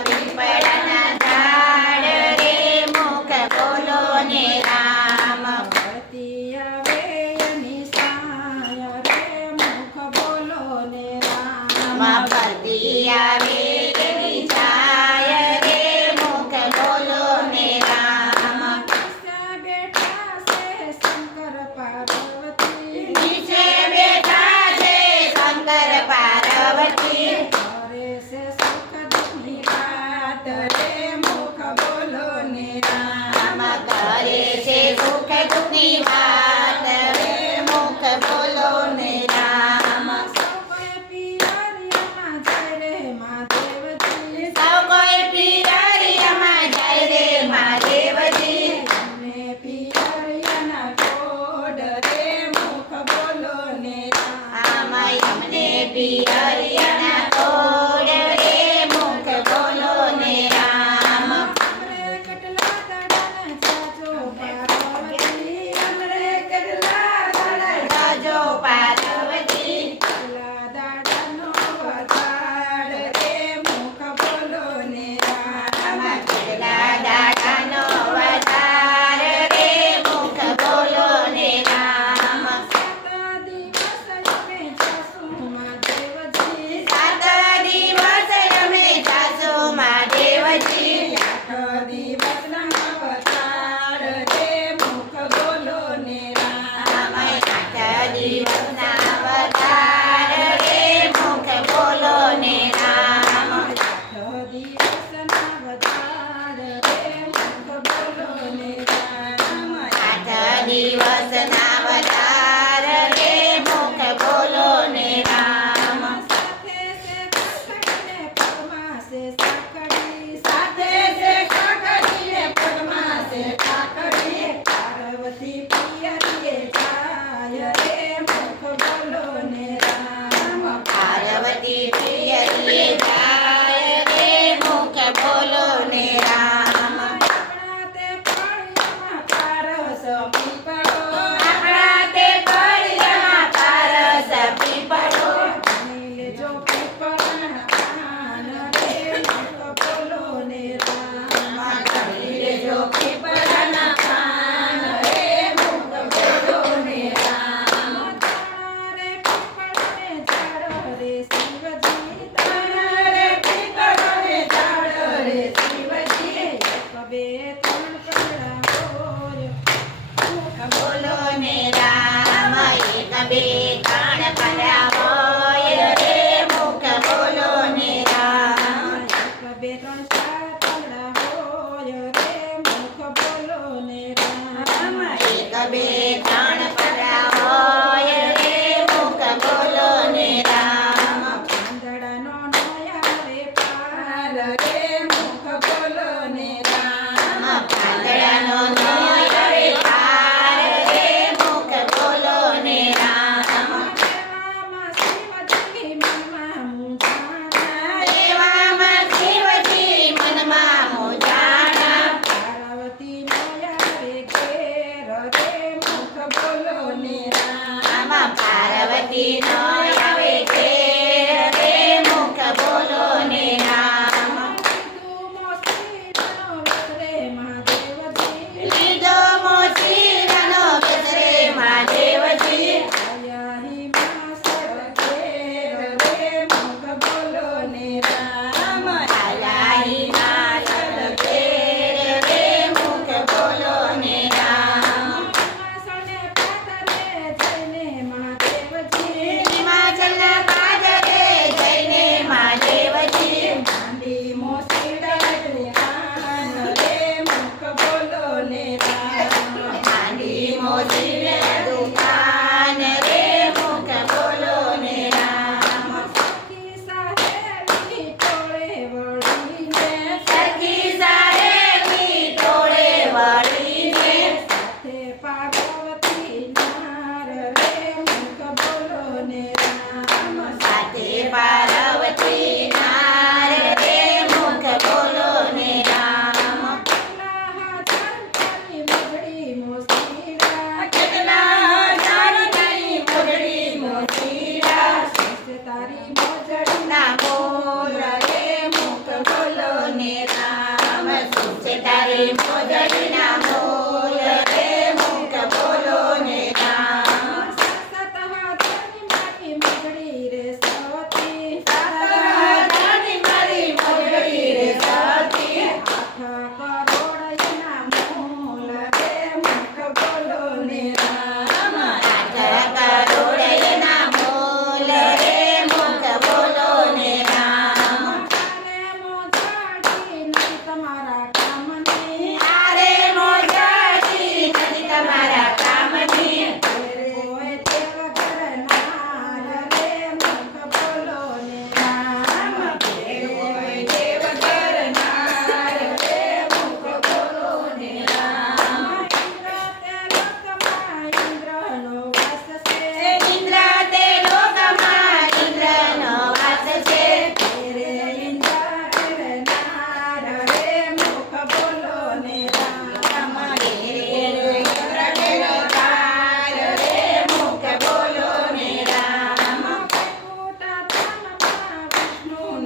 પીપળાના ઝાડ રે મુખ બોલો ને રામ ભરતી આવે એની સાય રે મુખ બોલો ને રામ ભરતી આવે એની છાય રે મુખ બોલો ને રામ નીચે બેઠા છે શંકર પાર્વતી નીચે બેઠા છે શંકર પાર્વતી કરે છે સુખ દુઃખની વાત રે મુખ બોલો ને રામ કરે છે સુખ દુઃખની વાત રે મુખ બોલો ને રામ સૌએ પિયરિયામાં જાય રે મહાદેવ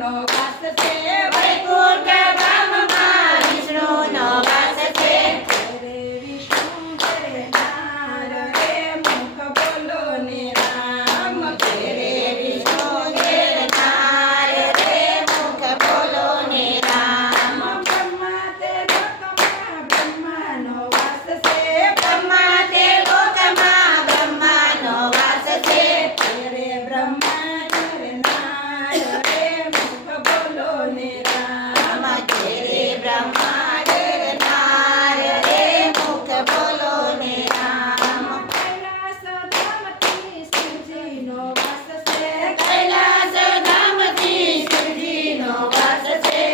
વિષ્ણુનો વાસ છે વૈકુંઠ ધામમાં વિષ્ણુનો વાસ છે. રે વિષ્ણુ ઘરે નાર રે મુખ બોલો ને રામ રે વિષ્ણુ ઘેર નાર રે મુખ બોલો ને રામ. બ્રહ્મા તે લોકમાં બ્રહ્માનો વાસ છે બ્રહ્મા તે લોકમાં બ્રહ્માનો વાસ છે. રે બ્રહ્મા ઘરે નાર રે મુખ બોલો ને રામ રે બ્રહ્મા ઘેર નાર રે મુખ બોલો ને રામ. કૈલાસ ધામથી શિવજીનો વાસ છે કૈલાસ ધામથી શિવજીનો વાસ છે.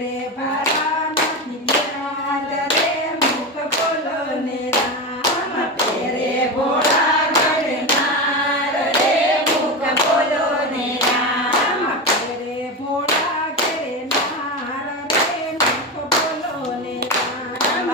રે ભારામાંથી નાદ રે મુખ બોલો ને રામ રે ભોળા ઘરે નાર રે મુખ બોલો ને રામ. રે ભોળા ઘરે નાર રે મુખ બોલો ને રામ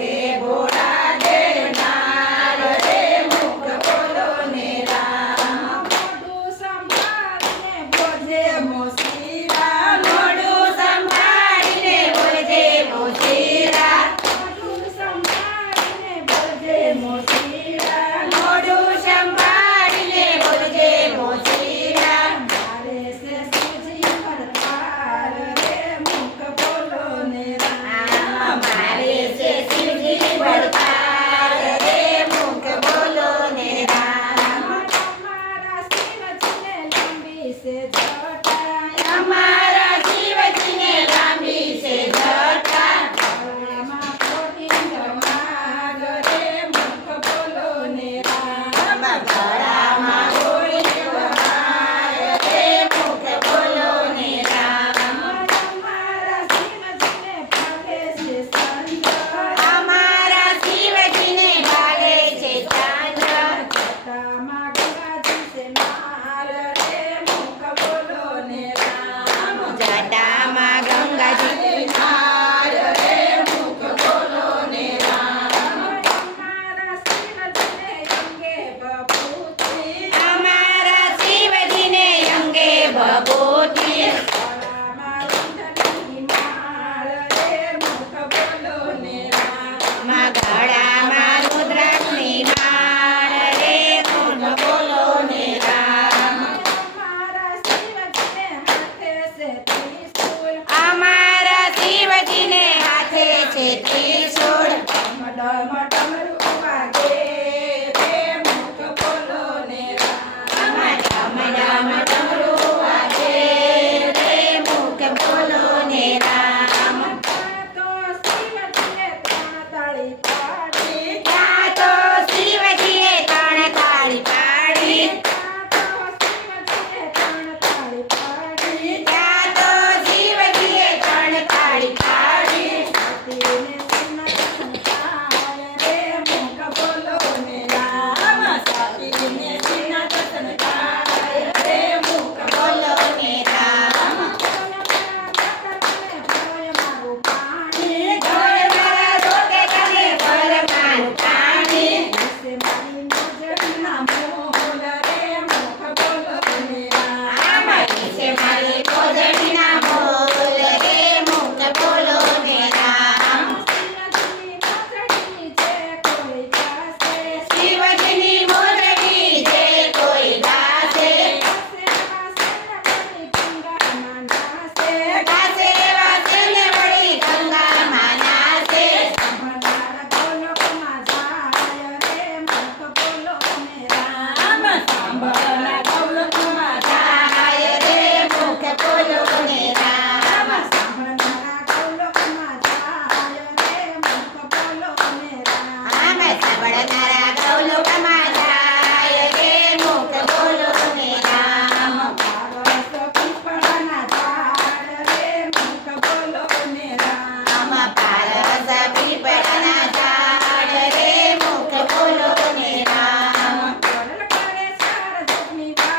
રે ભોળા ઘેર નાર રે મુખ બોલો ને રામ. મોઢું સંભાળીને બોજે મોસીરા મોઢું સંભાળીને બોલજે મોશીરા. મોઢું સંભાળીને બોજે મોસીરા મોઢું સંભાળીને બોલજે મોશીરા. મારે સે સુજી મરતાર રે મુખ બોલો ને રામ મારે છે શિવજી વડતાલ રે મુખ બોલો ને રામ. અમારા શિવજીને લાંબી સે જટા અમારા શિવજીને લાંબી છે જટા. ગળામાં ગોવિંદ માગ રે મુખ બોલો ને રામ ગળામાં ગોવિંદ હાર રે મુખ બોલો ને રામ. અમારા શિવજીને ભાવે છે સંત અમારા શિવજીને ભાવે છે ચાંદ. જટામાં ગંગાજી છે નાર રે મુખ બોલો ને રામ જટામાં ગંગાજી હાર રે મુખ બોલો ને રામ. અમારા શિવજીને અંગે બભૂતિ અમારા શિવજીને અંગે ભભૂતિ. ગળામાં રૂંઢની માળ રે મુખ બોલો ને રામ ગળામાં રુદ્રાક્ષની માળ રે મુખ બોલો ને રામ. અમારા શિવજીને હાથે છે